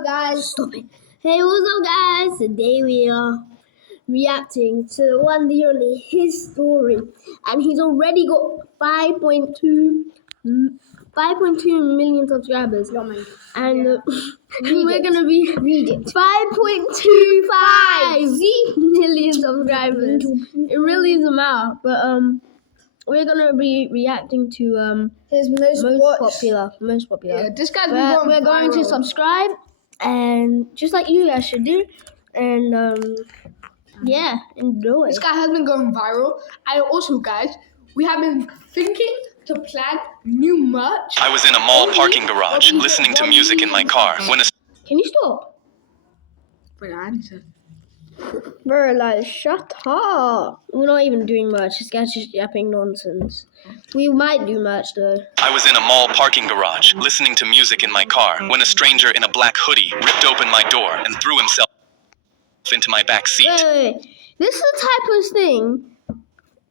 up, guys? Stop it. Hey, what's up, guys? Today we are reacting to the one, the only, his story. And he's already got 5.2 million subscribers. No, man. And we're going to Read be it. 5.25 million subscribers. It really is a mouth. But we're going to be reacting to His most popular. Yeah, this guy's We're going to subscribe, and just like you guys should do, and yeah, enjoy. This guy has been going viral. And also, guys, we have been thinking to plan new merch. I was in a mall parking garage, listening to music in my car, when a... Can you stop? Wait, I need to... Bro, like, shut up. We're not even doing much. This guy's just yapping nonsense. We might do much, though. I was in a mall parking garage, listening to music in my car, when a stranger in a black hoodie ripped open my door and threw himself into my back seat. Wait. This is the type of thing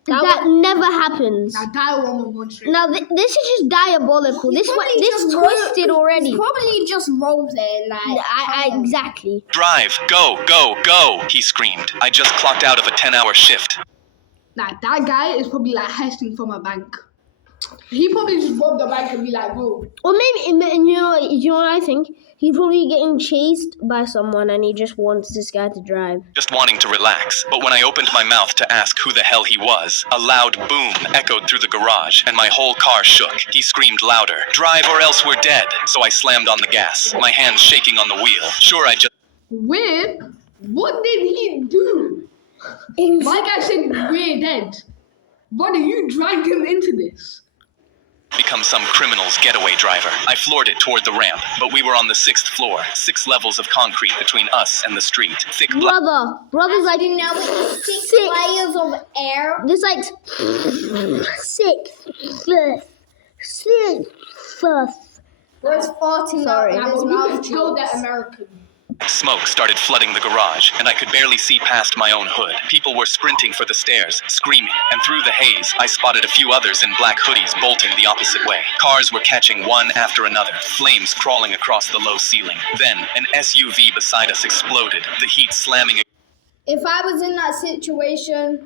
that never happens. Now, dial 111. Now, this is just diabolical. This twisted already. He's probably just rolling, like... Exactly. Drive, go, go, go, he screamed. I just clocked out of a 10-hour shift. Nah, that guy is probably like heisting from a bank. He probably just robbed the bank and be like, whoa. Or maybe, you know what I think? He's probably getting chased by someone and he just wants this guy to drive. Just wanting to relax. But when I opened my mouth to ask who the hell he was, a loud boom echoed through the garage and my whole car shook. He screamed louder, "Drive or else we're dead." So I slammed on the gas, my hands shaking on the wheel. Sure, I just... Weird? What did he do? My guy said we're dead. Brother, you dragged him into this. Become some criminal's getaway driver. I floored it toward the ramp, but we were on the 6th floor, 6 levels of concrete between us and the street. Thick Brother's like now with 6 layers of air. There's like sixth. Where's farting Sorry. out? His mouth tell that American. Smoke started flooding the garage, and I could barely see past my own hood. People were sprinting for the stairs, screaming, and through the haze, I spotted a few others in black hoodies bolting the opposite way. Cars were catching one after another, flames crawling across the low ceiling. Then, an SUV beside us exploded, the heat slamming. If I was in that situation,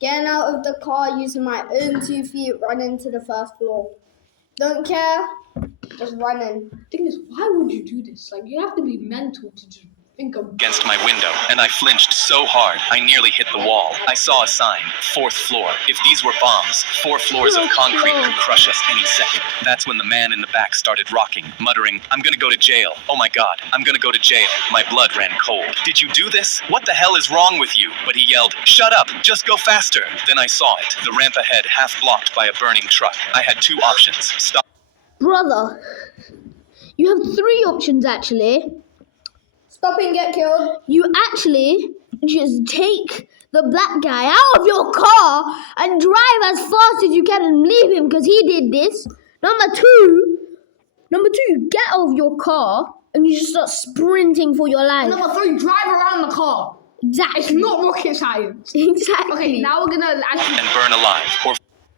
getting out of the car using my own 2 feet, running to the first floor. Don't care. Just running. The thing is, why would you do this? Like, you have to be mental to just think of... Against my window, and I flinched so hard, I nearly hit the wall. I saw a sign, 4th floor. If these were bombs, 4 floors of concrete could crush us any second. That's when the man in the back started rocking, muttering, "I'm gonna go to jail. Oh my God, I'm gonna go to jail." My blood ran cold. "Did you do this? What the hell is wrong with you?" But he yelled, "Shut up, just go faster." Then I saw it, the ramp ahead half blocked by a burning truck. I had 2 options, stop. Brother, you have 3 options actually. Stop and get killed. You actually just take the black guy out of your car and drive as fast as you can and leave him because he did this. Number two, get out of your car and you just start sprinting for your life. Number 3, drive around the car. Exactly. It's not rocket science. Exactly. Okay, now we're gonna actually... And burn alive, or...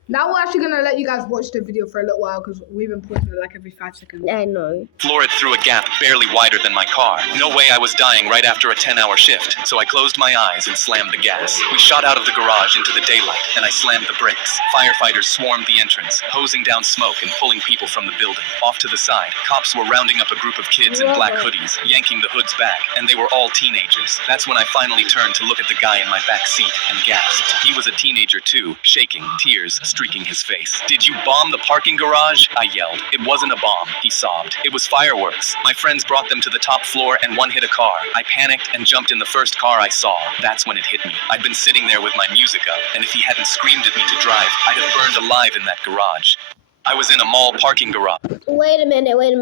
Now we're actually gonna let you guys watch the video for a little while because we've been posting it like every 5 seconds. I know. Floor it through a gap barely wider than my car. No way I was dying right after a 10-hour shift, so I closed my eyes and slammed the gas. We shot out of the garage into the daylight, and I slammed the brakes. Firefighters swarmed the entrance, hosing down smoke and pulling people from the building. Off to the side, cops were rounding up a group of kids in black hoodies, yanking the hoods back, and they were all teenagers. That's when I finally turned to look at the guy in my back seat and gasped. He was a teenager too, shaking, tears streaking his face. "Did you bomb the parking garage?" I yelled. "It wasn't a bomb," he sobbed. "It was fireworks. My friends brought them to the top floor and one hit a car. I panicked and jumped in the first car I saw. That's when it hit me. I'd been sitting there with my music up, and if he hadn't screamed at me to drive, I'd have burned alive in that garage." I was in a mall parking garage. Wait a minute. Wait.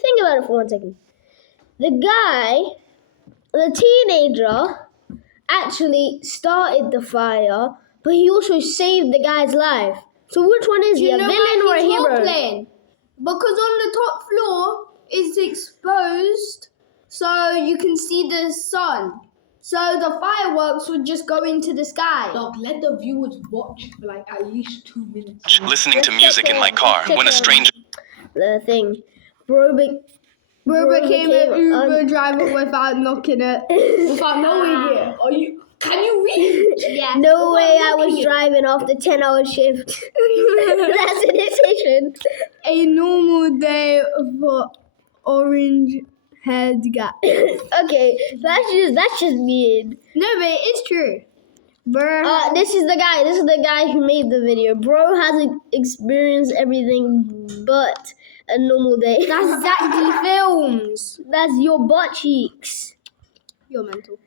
Think about it for 1 second. The teenager, actually started the fire, but he also saved the guy's life. So which one is he, a villain or a hero? Playing? Because on the top floor is exposed, so you can see the sun. So the fireworks would just go into the sky. Dog, let the viewers watch for like at least 2 minutes. Listening to music in my car when a stranger... The thing. Bro, Bro became an Uber un- driver without knocking it. Without knowing it. Can you read? Yeah. No way I was looking at- driving off the 10-hour shift. That's a decision. A normal day for orange-haired guy. Okay, that's just mean. No, but it is true. Bro. This is the guy who made the video. Bro hasn't experienced everything but a normal day. That's Zach Films. That's your butt cheeks. You're mental.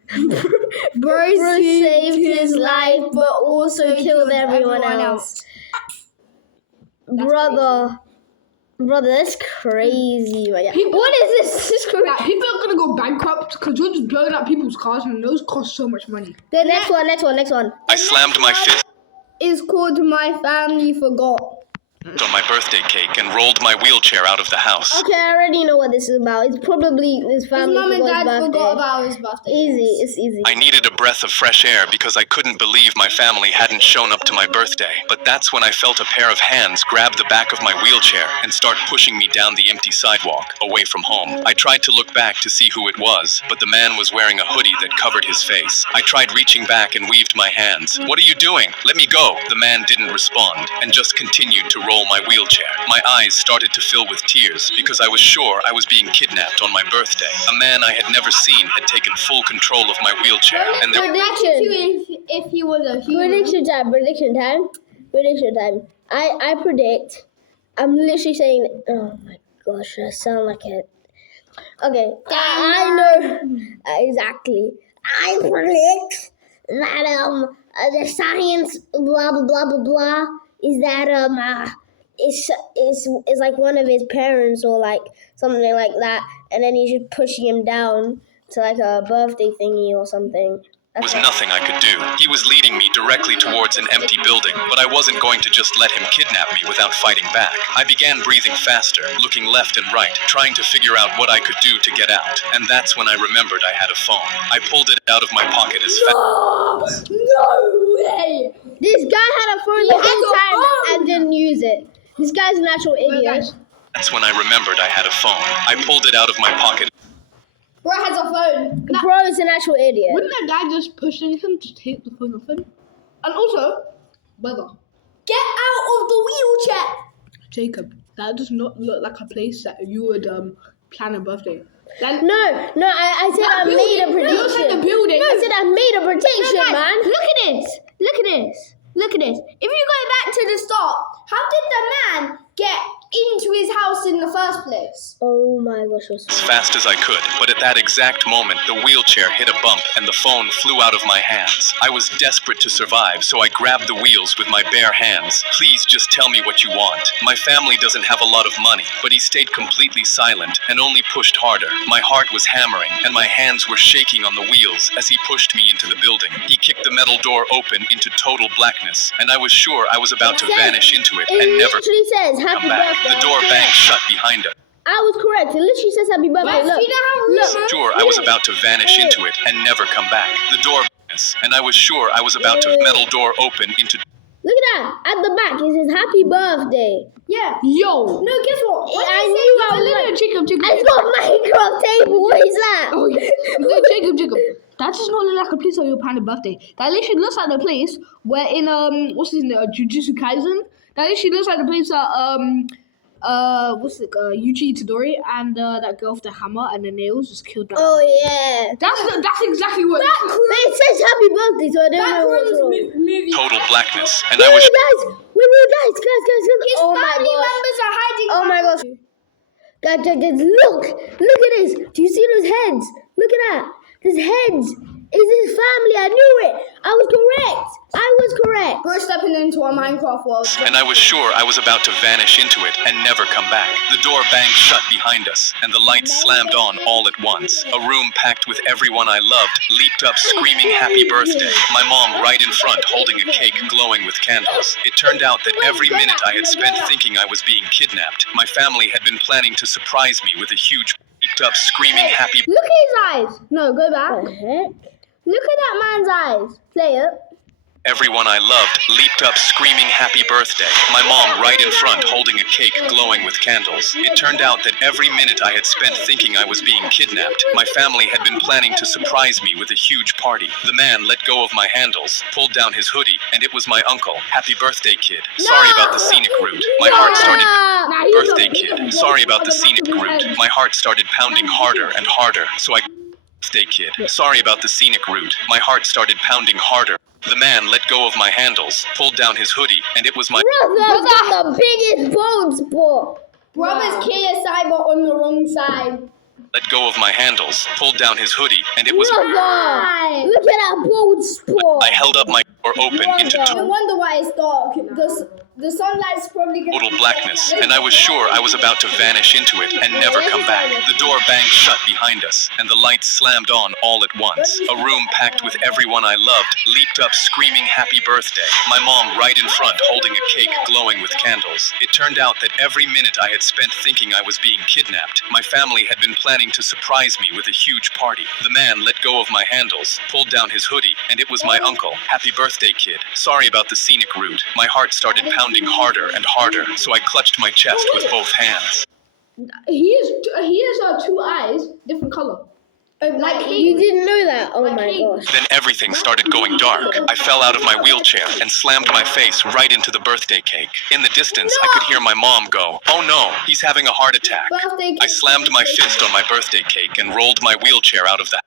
Bro saved his life, but also killed everyone else. Brother, that's crazy. My God. What is this? This is crazy. Like, people are gonna go bankrupt because you're just blowing up people's cars and those cost so much money. The next one. I slammed my fist It's called My Family Forgot. on my birthday cake and rolled my wheelchair out of the house. Okay, I already know what this is about. It's probably his His family mum and forgot dad his forgot birthday. about his birthday. It's easy. I needed a breath of fresh air because I couldn't believe my family hadn't shown up to my birthday. But that's when I felt a pair of hands grab the back of my wheelchair and start pushing me down the empty sidewalk, away from home. I tried to look back to see who it was, but the man was wearing a hoodie that covered his face. I tried reaching back and waved my hands. "What are you doing? Let me go." The man didn't respond and just continued to roll my wheelchair. My eyes started to fill with tears because I was sure I was being kidnapped on my birthday. A man I had never seen had taken full control of my wheelchair, and there Prediction. If he was a human. Prediction time. I predict. I'm literally saying, oh my gosh, I sound like it. Okay, I know exactly. I predict that the science blah blah blah blah blah is that is like one of his parents or like something like that, and then he's just pushing him down to like a birthday thingy or something. there was nothing I could do. He was leading me directly towards an empty building, but I wasn't going to just let him kidnap me without fighting back. I began breathing faster, looking left and right, trying to figure out what I could do to get out. And that's when I remembered I had a phone. I pulled it out of my pocket as fast. No way. This guy had a phone the had whole a time phone! and didn't use it. This guy's an actual idiot. That's when I remembered I had a phone. I pulled it out of my pocket. Bro has a phone. Bro is an actual idiot. Wouldn't that guy just push him to take the phone off him? And also, brother, Get out of the wheelchair. Jacob, that does not look like a place that you would plan a birthday. Like, No, I said I made a prediction. You said the building. I said I made a prediction, No, guys, man. Look at this. If you go back to the start, how did the man get into his house in the first place? Oh my gosh, you're As so fast as I could, but at that exact moment, the wheelchair hit a bump and the phone flew out of my hands. I was desperate to survive, so I grabbed the wheels with my bare hands. "Please just tell me what you want. My family doesn't have a lot of money," but he stayed completely silent and only pushed harder. My heart was hammering and my hands were shaking on the wheels as he pushed me into the building. He kicked the metal door open into total blackness, and I was sure I was about to vanish into it It and never literally says come happy back. birthday. The door banged shut behind us. I was correct. It literally says happy birthday. Look, look. Sure, I was about to vanish into it and never come back. The door, and I was sure I was about to metal door open into. Look at that. At the back, it says happy birthday. Yeah. yo. No, guess what? When I you knew say I was No, like, Jacob. it's got Minecraft table. What is that? Oh, yeah. No, Jacob. That does not look like a place where you plan a birthday. That literally looks like the place where in what's his name, Jujutsu Kaisen. That literally looks like the place that Yuji Itadori and that girl with the hammer and the nails just killed that. Oh yeah. That's exactly what. But it says happy birthday, so I don't know what's wrong. movie. Total blackness, and Wait, I was. guys. Guys. His Oh my family gosh. members are hiding. Oh my gosh. Guys, look at this. Do you see those heads? Look at that. Those heads. Is his family? I knew it. I was correct. We're stepping into a Minecraft world. And I was sure I was about to vanish into it and never come back. The door banged shut behind us, and the lights slammed on all at once. A room packed with everyone I loved leaped up screaming happy birthday. My mom right in front holding a cake glowing with candles. It turned out that every minute I had spent thinking I was being kidnapped, my family had been planning to surprise me with a huge leaped up screaming happy. Look at his eyes. No, go back. What the heck? Look at that man's eyes. Play it. Everyone I loved leaped up screaming happy birthday. My mom right in front holding a cake glowing with candles. It turned out that every minute I had spent thinking I was being kidnapped, my family had been planning to surprise me with a huge party. The man let go of my handles, pulled down his hoodie, and it was my uncle. Happy birthday, kid. Sorry about the scenic route. My heart started... Birthday, kid. Sorry about the scenic route. My heart started pounding harder and harder, so I... Birthday, kid. Sorry about the scenic route. My heart started pounding harder. The man let go of my handles, pulled down his hoodie, and it was my... Brother's got the biggest bone spot. Brother's KSI but on the wrong side. Let go of my handles, pulled down his hoodie, and it was... Brother, look at that bone spot. I held up my door open into No wonder why it's dark. The sunlight's probably gonna total blackness, and I was sure I was about to vanish into it and never come back. The door banged shut behind us, and the lights slammed on all at once. A room packed with everyone I loved leaped up screaming happy birthday. My mom right in front holding a cake glowing with candles. It turned out that every minute I had spent thinking I was being kidnapped, my family had been planning to surprise me with a huge party. The man let go of my handles, pulled down his hoodie, and it was my uncle. Happy birthday, kid. Sorry about the scenic route. My heart started pounding harder and harder, so I clutched my chest with both hands. He has 2 eyes, different color. Like You didn't know that? Oh my gosh. Then everything started going dark. I fell out of my wheelchair and slammed my face right into the birthday cake. In the distance, I could hear my mom go, "Oh no, he's having a heart attack." birthday cake. I slammed my fist on my birthday cake and rolled my wheelchair out of the...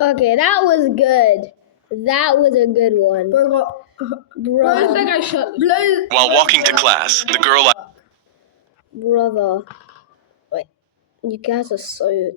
Okay, that was good. That was a good one. Where's that guy shut? While walking to class, the girl I... Brother. Wait, you guys are so...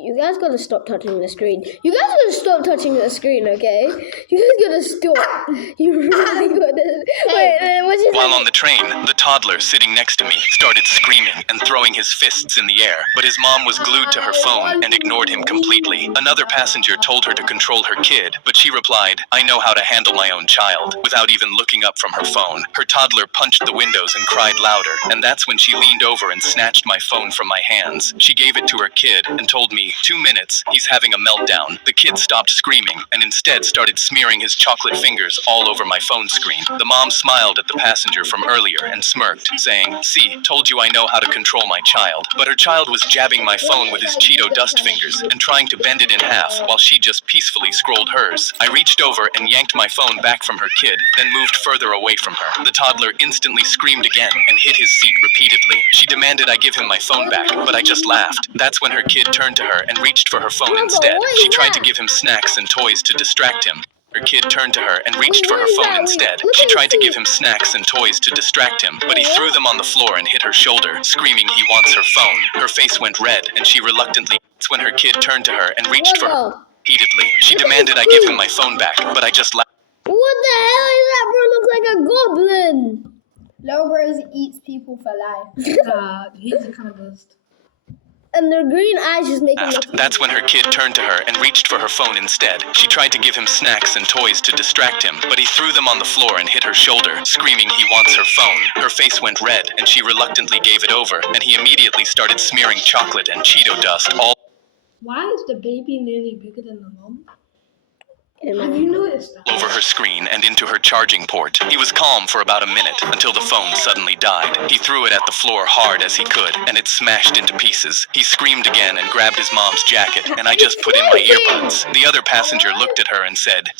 You guys gotta stop touching the screen. You guys gotta stop touching the screen, okay? You guys gotta stop. You really gotta... Wait, what's your... While on the train, the toddler sitting next to me started screaming and throwing his fists in the air, but his mom was glued to her phone and ignored him completely. Another passenger told her to control her kid, but she replied, "I know how to handle my own child," without even looking up from her phone. Her toddler punched the windows and cried louder, and that's when she leaned over and snatched my phone from my hands. She gave it to her kid and told me, 2 minutes, he's having a meltdown. The kid stopped screaming and instead started smearing his chocolate fingers all over my phone screen. The mom smiled at the passenger from earlier and smirked, saying, "See, told you I know how to control my child." But her child was jabbing my phone with his Cheeto dust fingers and trying to bend it in half while she just peacefully scrolled hers. I reached over and yanked my phone back from her kid, then moved further away from her. The toddler instantly screamed again and hit his seat repeatedly. She demanded I give him my phone back, but I just laughed. That's when her kid turned to her and reached for her phone instead. She tried to give him snacks and toys to distract him. Her kid turned to her and reached for her phone instead. She tried to give him snacks and toys to distract him, but he threw them on the floor and hit her shoulder, screaming he wants her phone. Her face went red, and she reluctantly... That's when her kid turned to her and reached for her repeatedly. She demanded I give him my phone back, but I just laughed. What the hell is that, bro? Looks like a goblin. Little Bros eats people for life. He's a cannibalistic. And the green eyes just make him look... That's when her kid turned to her and reached for her phone instead. She tried to give him snacks and toys to distract him, but he threw them on the floor and hit her shoulder, screaming he wants her phone. Her face went red, and she reluctantly gave it over, and he immediately started smearing chocolate and Cheeto dust all Why is the baby nearly bigger than the mom? Am I- Have you noticed that? over her screen and into her charging port. He was calm for about a minute until the phone suddenly died. He threw it at the floor hard as he could, and it smashed into pieces. He screamed again and grabbed his mom's jacket, and I just put in my earbuds. The other passenger looked at her and said,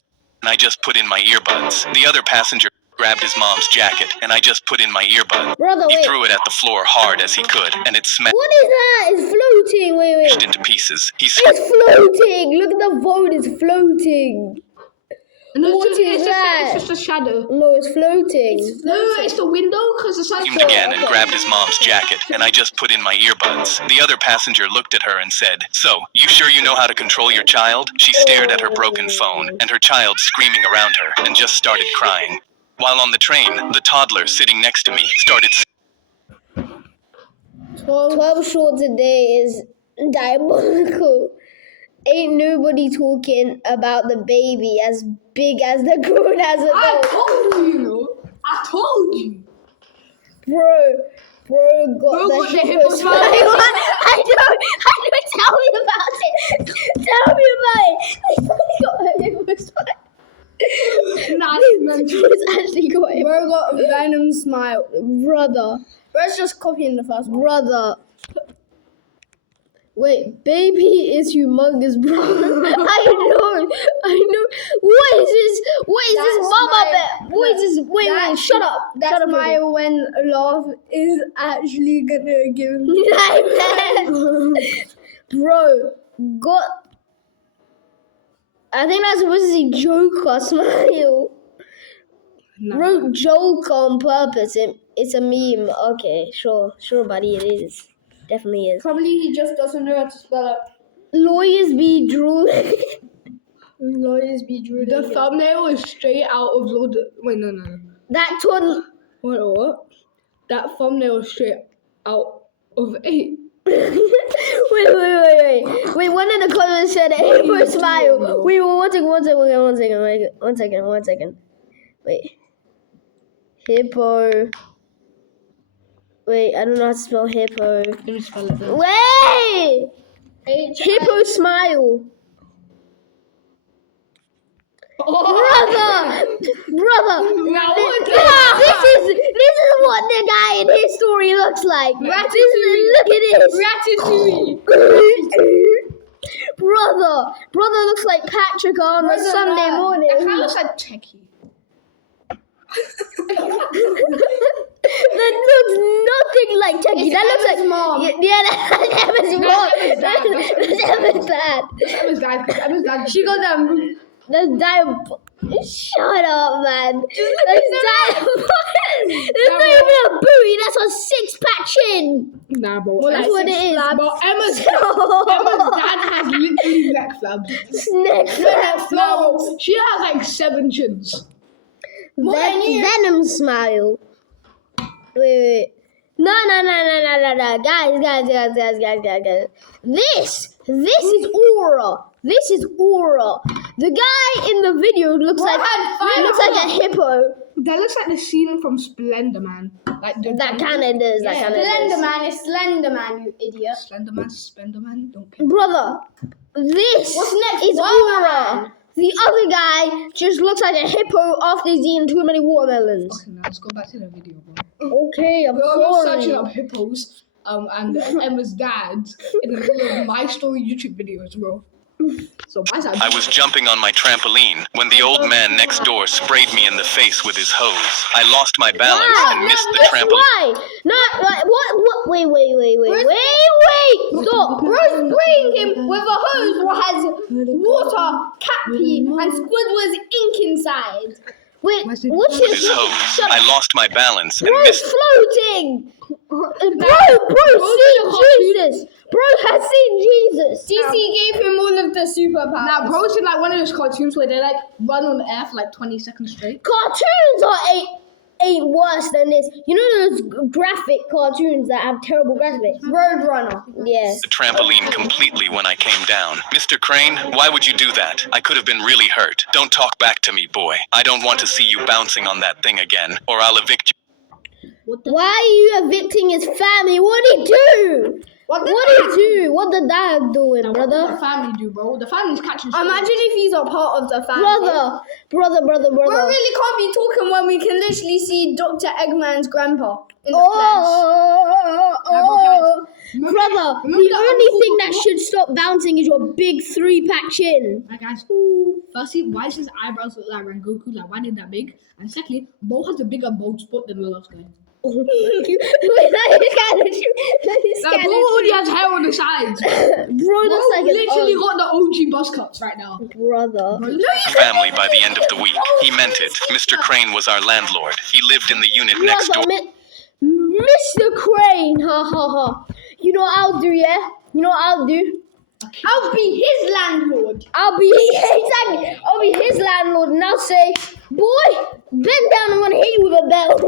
"And I just put in my earbuds." The other passenger grabbed his mom's jacket, and I just put in my earbuds. Brother, He wait. threw it at the floor hard as he could, and it smashed What is that? It's floating. Wait. into pieces. He It's floating. Look at the phone. It's floating. No, What it's is that? It's just a shadow. No, it's floating. No, it's the window because the sun's screamed again and grabbed his mom's jacket, and I just put in my earbuds. The other passenger looked at her and said, "So, you sure you know how to control your child?" She stared at her broken phone, and her child screaming around her, and just started crying. While on the train, the toddler sitting next to me started 12 shorts a day is diabolical. Ain't nobody talking about the baby as big as the grown as I adult. told you. I told you. Bro got got the the hippo hippo smile. smile. I know, tell me about it. Tell me about it. He got a hippo smile. Nah, Venom smile. Brother. Let's just copy in the first one. Brother. Wait, baby is humongous, bro. I know. What is this? What is this That's mama my- bear? What is this? Wait, shut up. That's Shut up. my when love is actually gonna give me. Bro, got. I think that's supposed to say Joker smile. Wrote joke on purpose. It's a meme. Okay, sure, buddy, it is. Definitely is. Probably he just doesn't know how to spell it. Lawyers be drooling. Lawyers be drooling. The thumbnail is straight out of Lord. Wait, no. That toddler. What? That thumbnail is straight out of 8. Wait. Wait, one in the comments said Hippo smile. Wait, one second. Wait. Hippo. Wait, I don't know how to spell hippo. Let me spell it then. Wait! Hippo smile. Brother! Now what the This is what the guy in his story looks like. Look at this. Ratatouille. Brother looks like Patrick on a Sunday morning. That kind of looks like Techie. That looks nothing like Techie. That looks like mom. Yeah, that's Emma's mom. Emma's dad. That's Emma's dad. Emma's dad. She got that. That's Shut up, man. That's diabolical. There's not even a booty. That's a six-pack chin. Nah, bro. That's what it is. But Emma's dad has literally neck flabs. Neck No, she has like 7 chins. Venom smile. Wait. No. Guys. This is aura. The guy in the video looks like a hippo. That looks like the scene from Splendor Man. Like That kind of does. Slenderman is Slenderman, you idiot. Splendor Man, don't care. Brother, this What's next? is Waterman. aura. The other guy just looks like a hippo after he's eaten too many watermelons. Okay, now let's go back to the video, bro. Okay, I'm We're sorry. searching up hippos and Emma's dad in the middle of my story YouTube videos, bro. So my side. I was jumping on my trampoline when the old man next door sprayed me in the face with his hose. I lost my balance and missed the trampoline. Why? Not like what? Wait. Stop. Bro's spraying him with a hose that has water, cat pee, and Squidward's ink inside. Wait, What's it- what's With his his hose, Shut I up. lost my balance and Bro's missed. floating. Bro, seen Jesus. Bro has seen Jesus. DC gave him all of the superpowers. Now, bro's in like one of those cartoons where they like run on air for like 20 seconds straight. Cartoons ain't worse than this. You know those graphic cartoons that have terrible graphics? Roadrunner. Yes. The trampoline completely when I came down. Mr. Crane, why would you do that? I could have been really hurt. Don't talk back to me, boy. I don't want to see you bouncing on that thing again, or I'll evict you. Why are you evicting his family? What did he do? What did he do? What the dad doing, What did the brother? family do, bro? The family's catching strays. Imagine if he's a part of the family. Brother. We really can't be talking when we can literally see Dr. Eggman's grandpa in the Brother, remember the the only uncle thing that what? should stop bouncing is your big 3-pack chin. Like guys, firstly, why does his eyebrows look like Rengoku? Like, why did that big? And secondly, Bo has a bigger bald spot than the last guy. Wait, that is kind of true. That is Like, kind Bo of already true. has hair on the sides. Bro, Bo that's like literally an got the OG buzz cuts right now. brother. Family by the end of the week. He meant it. Mr. Crane was our landlord. He lived in the unit next door. Mr. Crane, ha. You know what I'll do, yeah? You know what I'll do? I'll be his landlord. I'll be his landlord, and I'll say, boy, bend down, I'm gonna hit you with a bell.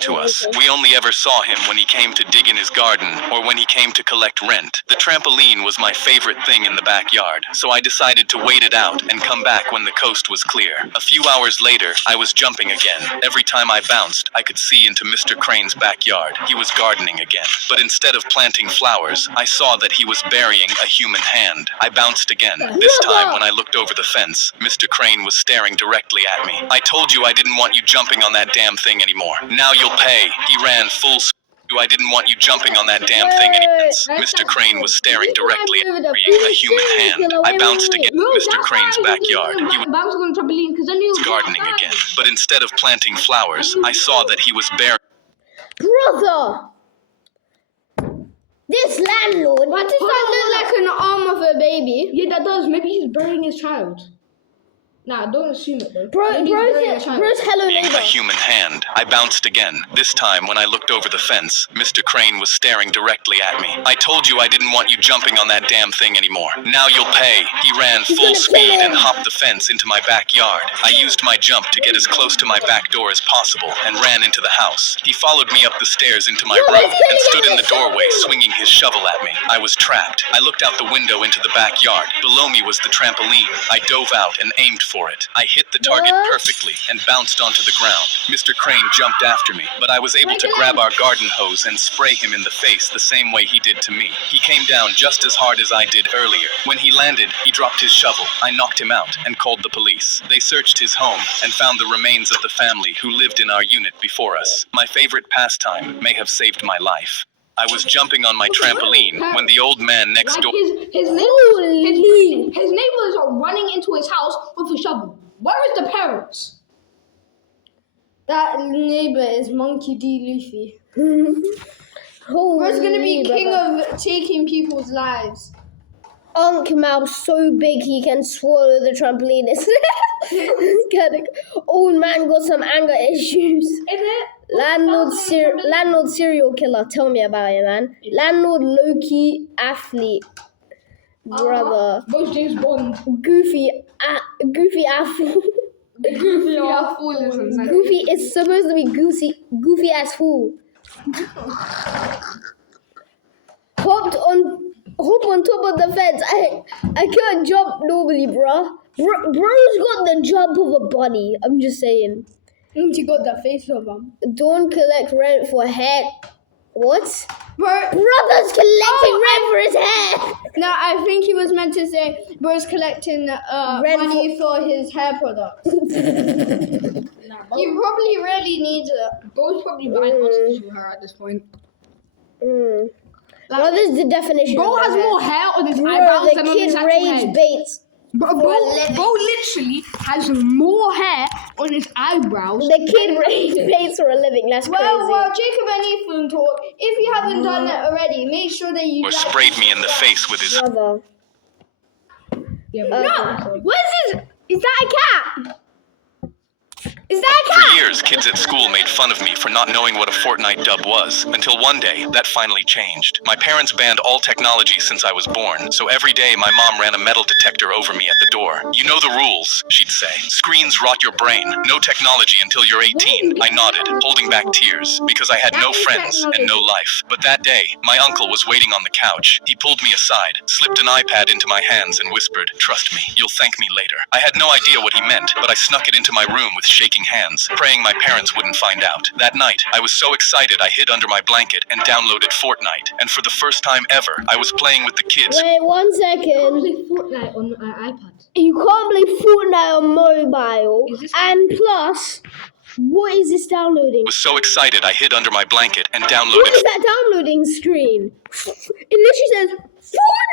to us. We only ever saw him when he came to dig in his garden or when he came to collect rent. The trampoline was my favorite thing in the backyard, so I decided to wait it out and come back when the coast was clear. A few hours later, I was jumping again. Every time I bounced, I could see into Mr. Crane's backyard. He was gardening again. But instead of planting flowers, I saw that he was burying a human hand. I bounced again. This time, when I looked over the fence, Mr. Crane was staring directly at me. I told you I didn't want you jumping on that damn thing anymore. Now you'll pay. He ran full I didn't want you jumping on that damn thing anymore. Mr. Crane was staring directly at me, a human hand. I bounced again. Mr. Crane's backyard. He was bouncing on the trampoline because then he was gardening again. But instead of planting flowers, I saw that he was burying. Brother! This landlord. Why does that look like an arm of a baby? Yeah, that does. Maybe he's burying his child. Nah, don't assume it though. Bro's hello Being neighbor. a human hand. I bounced again. This time, when I looked over the fence, Mr. Crane was staring directly at me. I told you I didn't want you jumping on that damn thing anymore. Now you'll pay. He ran full speed and hopped the fence into my backyard. I used my jump to get as close to my back door as possible and ran into the house. He followed me up the stairs into my room and stood in the doorway swinging his shovel at me. I was trapped. I looked out the window into the backyard. Below me was the trampoline. I dove out and aimed for it. I hit the target perfectly and bounced onto the ground. Mr. Crane jumped after me, but I was able to grab our garden hose and spray him in the face the same way he did to me. He came down just as hard as I did earlier. When he landed, he dropped his shovel. I knocked him out and called the police. They searched his home and found the remains of the family who lived in our unit before us. My favorite pastime may have saved my life. I was jumping on my trampoline when the old man next door. His neighbors are running into his house with a shovel. Where is the parents? That neighbor is Monkey D. Luffy. Holy Bro's gonna be king brother. of taking people's lives. Unc Mouth so big he can swallow the trampoline. Old man got some anger issues. Is it? Landlord serial killer. Tell me about it, man. Landlord low-key athlete. Brother. Where's James Bond? Goofy athlete. Goofy are fools. Goofy is supposed to be goofy as fool. Hop on top of the fence. I can't jump normally, bruh. Bro's got the jump of a bunny. I'm just saying. You got the face of him. Don't collect rent for hair. What? Bro, Brother's collecting rent for his hair. no, I think he was meant to say Bro's collecting money for his hair products. He probably really needs it. Bro's probably buying horses for her at this point. What is the definition? Bro of has hair? more hair on his Bro, eyebrows the than on his kid actual rage head. baits. Bro literally has more hair on his eyebrows. The kid rage baits for a living. That's crazy. Well, Jacob and Ethan talk. If you haven't done it already, make sure that you Or sprayed me in the face with his. Brother. Yeah, What is this? Is that a cat? Is that a For cat? years, kids at school made fun of me for not knowing what a Fortnite dub was, until one day, that finally changed. My parents banned all technology since I was born, so every day my mom ran a metal detector over me at the door. You know the rules, she'd say. Screens rot your brain. No technology until you're 18. I nodded, holding back tears, because I had no friends and no life. But that day, my uncle was waiting on the couch. He pulled me aside, slipped an iPad into my hands and whispered, "Trust me, you'll thank me later." I had no idea what he meant, but I snuck it into my room with shaking hands, praying my parents wouldn't find out. That night, I was so excited I hid under my blanket and downloaded Fortnite. And for the first time ever, I was playing with the kids. Wait 1 second. play Fortnite on iPad. You can't play Fortnite on mobile. Is this- And plus, what is this downloading? I was so excited I hid under my blanket and What downloaded. is that downloading screen? It literally says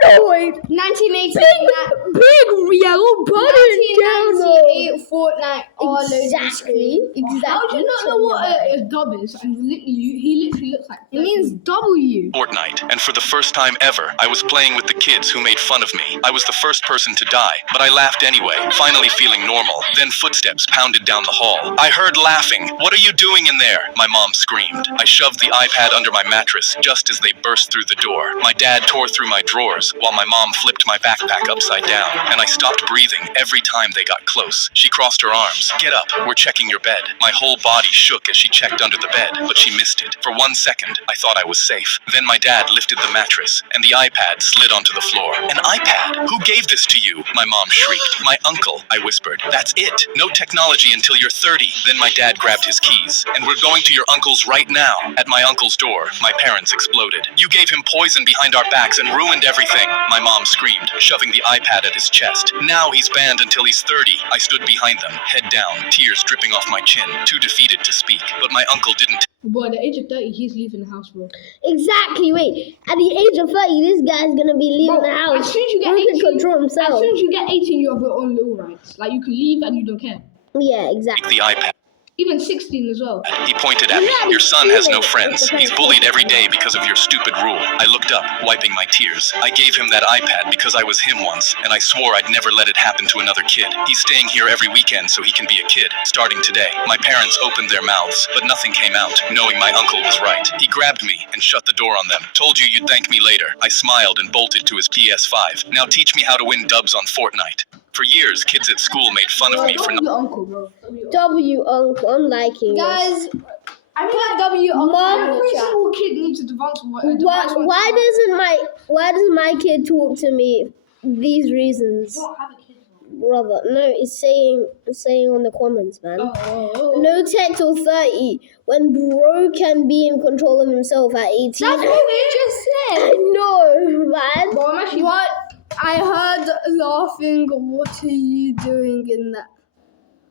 Fortnite. 1988 Big yellow button download. 1998 Fortnite all Exactly. How do you not know what a dub is? And he literally looks like It means W. Fortnite, and for the first time ever, I was playing with the kids who made fun of me. I was the first person to die, but I laughed anyway, finally feeling normal. Then footsteps pounded down the hall. I heard laughing. "What are you doing in there?" my mom screamed. I shoved the iPad under my mattress just as they burst through the door. My dad tore through my drawers while my mom flipped my backpack upside down, and I stopped breathing every time they got close. She crossed her arms, stairs. Get up, we're checking your bed. My whole body shook as she checked under the bed, but she missed it. For 1 second, I thought I was safe. Then my dad lifted the mattress, and the iPad slid onto the floor. An iPad? Who gave this to you? My mom shrieked. My uncle, I whispered. That's it. No technology until you're 30. Then my dad grabbed his keys. And we're going to your uncle's right now. At my uncle's door, my parents exploded. You gave him poison behind our backs and ruined everything. My mom screamed, shoving the iPad at his chest. Now he's banned until he's 30. I stood behind them, head down, tears dripping off my chin, too defeated to speak. But my uncle didn't. Boy, at the age of 30, he's leaving the house, bro. Exactly. Wait. At the age of 30, this guy's gonna be leaving the house. As soon as you get He 18, can control himself. as soon as you get 18, you have your own little rights. Like, you can leave and you don't care. Yeah, exactly. The iPad. Even 16 as well. He pointed at me. Your son has no friends. He's bullied every day because of your stupid rule. I looked up, wiping my tears. I gave him that iPad because I was him once, and I swore I'd never let it happen to another kid. He's staying here every weekend so he can be a kid, starting today. My parents opened their mouths, but nothing came out, knowing my uncle was right. He grabbed me and shut the door on them. Told you you'd thank me later. I smiled and bolted to his PS5. Now teach me how to win dubs on Fortnite. For years, kids at school made fun of me for not. Your uncle, bro. W uncle, I'm liking it. Guys, put W on Mom, the Every chat. single kid needs a device. Why doesn't my kid talk to me these reasons? You don't have a kid, Brother, no, it's saying on the comments, man. bro. No tech till 30 when bro can be in control of himself at 18. That's what we just I said. know, man. Bro, I'm actually. What? I heard laughing. What are you doing in that?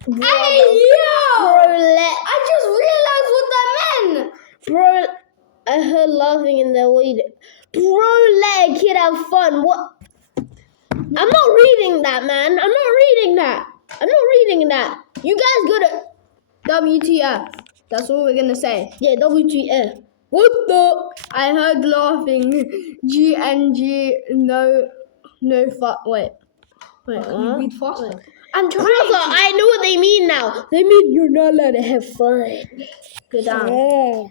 Hey, yo! Bro, I just realized what that meant. bro, I heard laughing in the way. Bro, let a kid have fun. What? I'm not reading that, man. I'm not reading that. You guys gotta. WTF. That's all we're gonna say. Yeah, WTF. What the? I heard laughing. GNG. No fuck. Wait. Can you read faster? I'm trying. Brother, I know what they mean now. They mean you're not allowed to have fun. Go down. Yeah.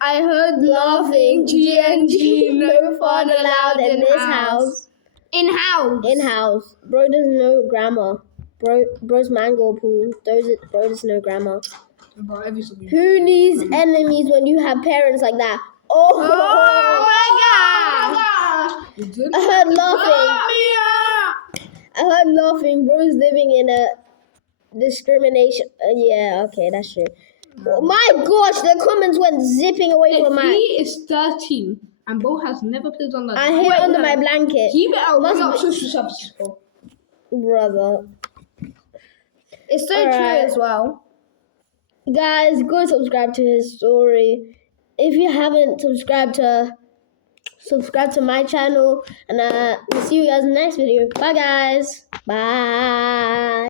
I heard laughing. GNG. No fun allowed in this house. In house. In house. Bro doesn't know grammar. Bro's mango pool. Bro doesn't know grammar. Bro, every single. Who needs enemies when you have parents like that? Oh, my god. I heard laughing. Bro's living in a discrimination. Yeah, okay, that's true. Oh my gosh, the comments went zipping away from If my. he is 13 and Bo has never played on that. I hid under my blanket. He better Must run up be- social services, bro. Brother. It's so Alright. true as well. Guys, go subscribe to his story. If you haven't subscribe to my channel, and we'll see you guys in the next video. Bye guys. Bye.